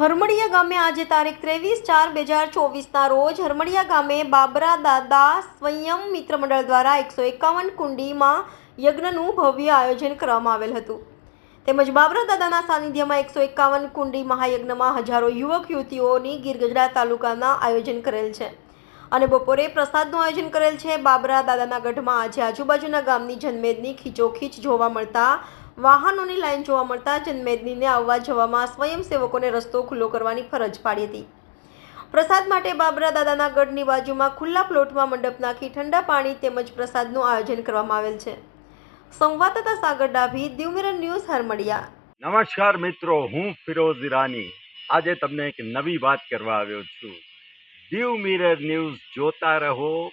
હરમડિયા ગામે આજે તારીખ ત્રેવીસ ચાર બે હજાર ચોવીસના રોજ હરમડિયા ગામે બાબરા દાદા સ્વયં મિત્ર મંડળ દ્વારા એકસો એકાવન કુંડીમાં યજ્ઞનું ભવ્ય આયોજન કરવામાં આવેલ હતું. તેમજ બાબરા દાદાના સાનિધ્યમાં એકસો એકાવન કુંડી મહાયજ્ઞમાં હજારો યુવક યુવતીઓની ગીરગઢડા તાલુકાના આયોજન કરેલ છે. અને બપોરે પ્રસાદનું આયોજન કરેલ છે. બાબરા દાદાના ગઢમાં આજે આજુબાજુના ગામની જનમેદની ખીચોખીચ જોવા મળતા વાહનોની લાઈન જોવા મળતા જનમેદનીને આવવા જવામાં સ્વયંસેવકોને રસ્તો ખુલ્લો કરવાની ફરજ પાડી હતી. પ્રસાદ માટે બાબરા દાદાના ગઢની બાજુમાં ખુલ્લા પ્લોટમાં મંડપ નાખી ઠંડા પાણી તેમજ પ્રસાદનું આયોજન કરવામાં આવેલ છે. સંવાદદાતા સાગર ડાભી દિવમિરન ન્યૂઝ, હરમડિયા. નમસ્કાર મિત્રો, હું ફિરોઝ ઈરાની. આજે તમને એક નવી વાત કરવા આવ્યો છું. દીવ મિરર ન્યૂઝ જોતા રહો